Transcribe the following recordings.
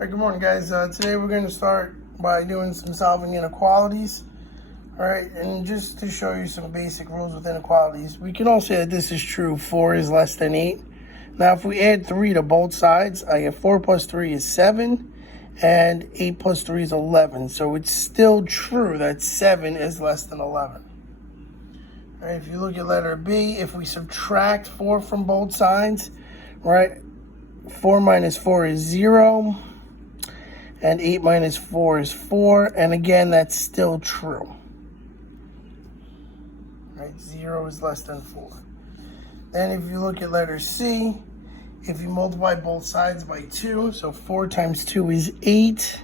All right, good morning, guys. Today we're going to start by doing some solving inequalities. All right, and just to show you some basic rules with inequalities, we can all say that this is true. 4 is less than 8. Now, if we add 3 to both sides, I get 4 plus 3 is 7, and 8 plus 3 is 11. So it's still true that 7 is less than 11. All right, if you look at letter B, if we subtract 4 from both sides, right, 4 minus 4 is 0, and 8 minus 4 is 4, and again, that's still true. Right, 0 is less than 4. Then if you look at letter C, if you multiply both sides by 2, so 4 times 2 is 8,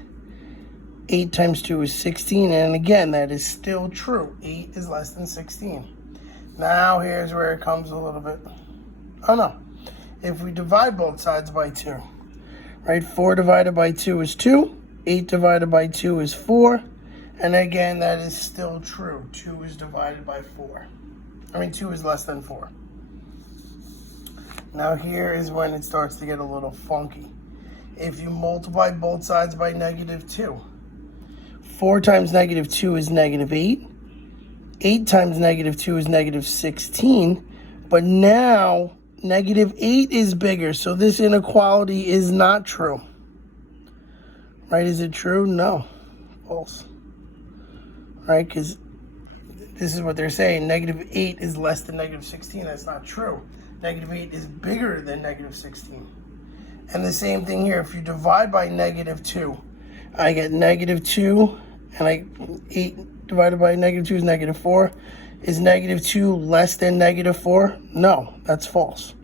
8 times 2 is 16, and again, that is still true. 8 is less than 16. Now here's where it comes a little bit, if we divide both sides by 2, right, 4 divided by 2 is 2, 8 divided by 2 is 4, and again, that is still true. 2 is divided by 4. 2 is less than 4. Now here is when it starts to get a little funky. If you multiply both sides by -2, 4 times -2 is -8. 8 times -2 is -16. But now, -8 is bigger, so this inequality is not true. Right, is it true? No. False. Right, because this is what they're saying. -8 is less than -16. That's not true. -8 is bigger than -16. And the same thing here. If you divide by -2, I get -2, and 8 divided by -2 is -4. Is -2 less than -4? No, that's false.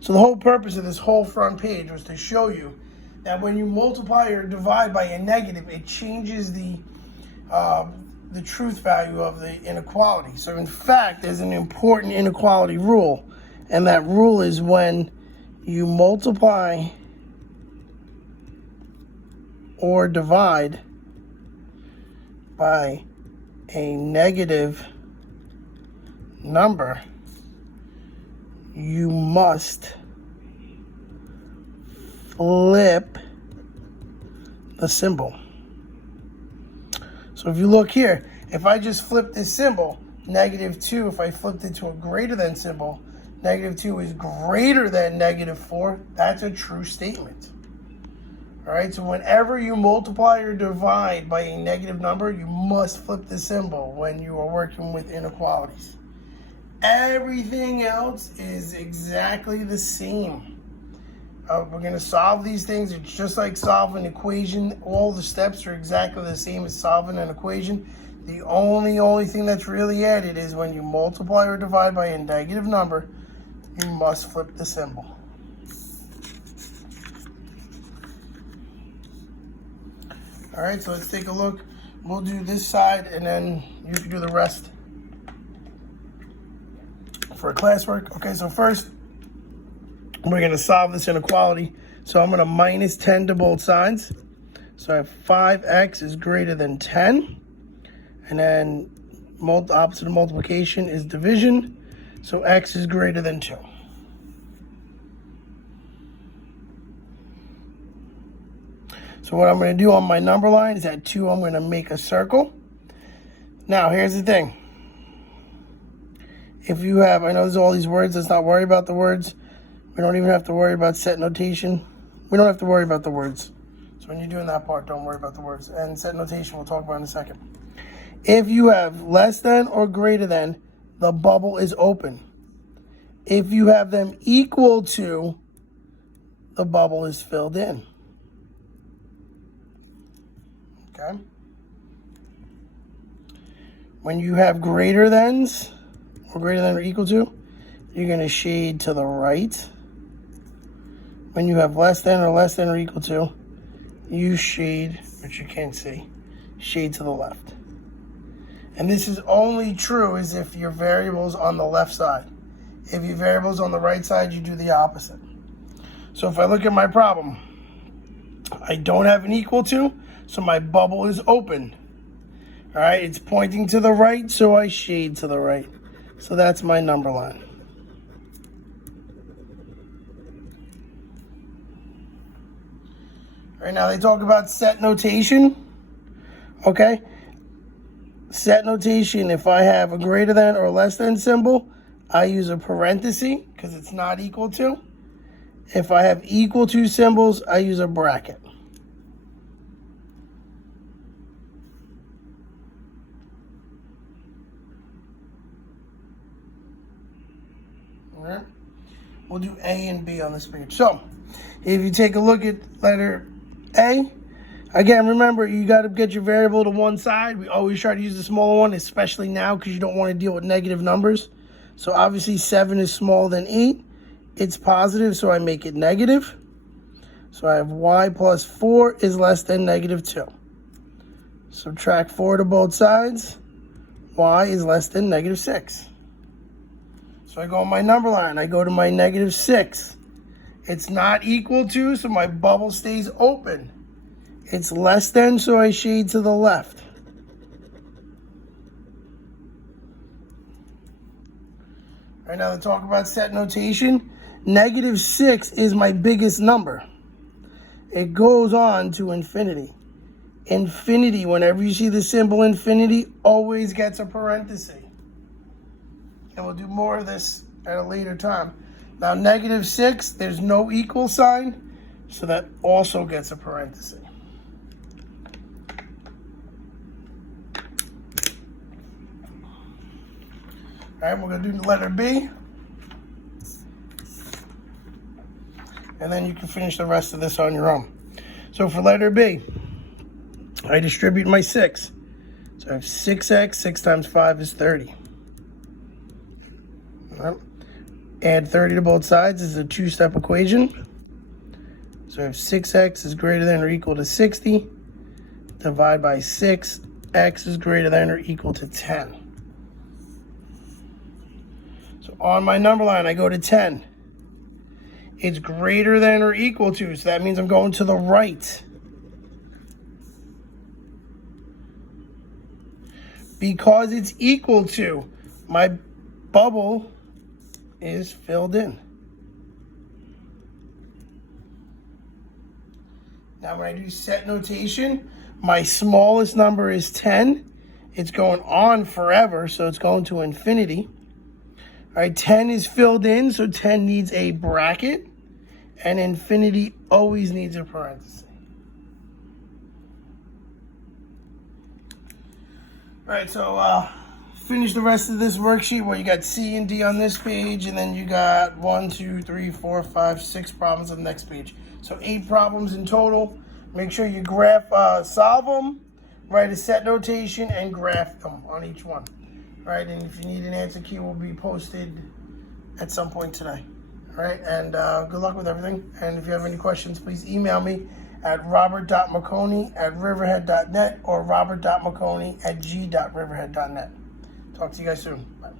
So the whole purpose of this whole front page was to show you that when you multiply or divide by a negative, it changes the truth value of the inequality. So in fact, there's an important inequality rule, and that rule is when you multiply or divide by a negative number, you must flip the symbol. So if you look here, if I just flip this symbol, -2, if I flipped it to a greater than symbol, -2 is greater than -4, that's a true statement. All right, so whenever you multiply or divide by a negative number, you must flip the symbol when you are working with inequalities. Everything else is exactly the same. We're going to solve these things. It's just like solving an equation. All the steps are exactly the same as solving an equation. The only thing that's really added is when you multiply or divide by a negative number, you must flip the symbol. All right, so let's take a look. We'll do this side, and then you can do the rest for classwork. Okay, so first, we're going to solve this inequality. So I'm going to minus 10 to both sides. So I have 5x is greater than 10. And then opposite of multiplication is division. So x is greater than 2. So what I'm going to do on my number line is at 2, I'm going to make a circle. Now, here's the thing. If you have, I know there's all these words, let's not worry about the words. We don't even have to worry about set notation. We don't have to worry about the words. So when you're doing that part, don't worry about the words. And set notation, we'll talk about in a second. If you have less than or greater than, the bubble is open. If you have them equal to, the bubble is filled in. Okay? When you have greater thans, or greater than or equal to, you're going to shade to the right. When you have less than or equal to, you shade, which you can't see, shade to the left. And this is only true as if your variable is on the left side. If your variable is on the right side, you do the opposite. So if I look at my problem, I don't have an equal to, so my bubble is open. All right, it's pointing to the right, so I shade to the right. So that's my number line. All right, right, now they talk about set notation. Okay. Set notation, if I have a greater than or less than symbol, I use a parenthesis because it's not equal to. If I have equal to symbols, I use a bracket. All right. We'll do A and B on this page. So, if you take a look at letter A, again, remember, you got to get your variable to one side. We always try to use the smaller one, especially now because you don't want to deal with negative numbers. So obviously 7 is smaller than 8. It's positive, so I make it negative. So I have y plus 4 is less than negative 2. Subtract 4 to both sides. Y is less than negative 6. So I go on my number line. I go to my negative 6. It's not equal to, so my bubble stays open. It's less than, so I shade to the left. Right, now to talk about set notation, negative 6 is my biggest number. It goes on to infinity. Infinity, whenever you see the symbol infinity, always gets a parenthesis. And we'll do more of this at a later time. Now, negative 6, there's no equal sign, so that also gets a parenthesis. All right, we're going to do the letter B. And then you can finish the rest of this on your own. So for letter B, I distribute my 6. So I have 6x, 6 times 5 is 30. All right. Add 30 to both sides. This is a two-step equation. So I have 6x is greater than or equal to 60. Divide by 6. X is greater than or equal to 10. So on my number line, I go to 10. It's greater than or equal to, so that means I'm going to the right. Because it's equal to, my bubble is filled in. Now when I do set notation, my smallest number is 10. It's going on forever, so it's going to infinity. All right, 10 is filled in, so 10 needs a bracket, and infinity always needs a parenthesis. All right, so finish the rest of this worksheet where you got C and D on this page, and then you got 1, 2, 3, 4, 5, 6 problems on the next page. So 8 problems in total. Make sure you solve them, write a set notation, and graph them on each one. All right, and if you need an answer key, will be posted at some point today. All right, and good luck with everything. And if you have any questions, please email me at robert.mcconi@riverhead.net or robert.mcconi@g.riverhead.net. Talk to you guys soon. Bye.